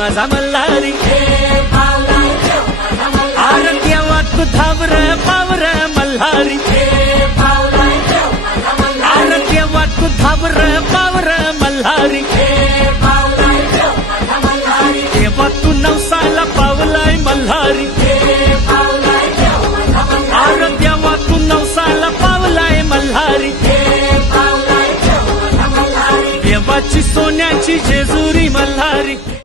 माझा मल्हारी अरे देवा तू धावर पावर मल्हारी अरे देवा तू धावर पावर मल्हारी देवा तू नवसाला पावलाय मल्हारी अरे देवा तू नवसाला पावलाय मल्हारी देवाची सोन्याची जेजुरी मल्हारी।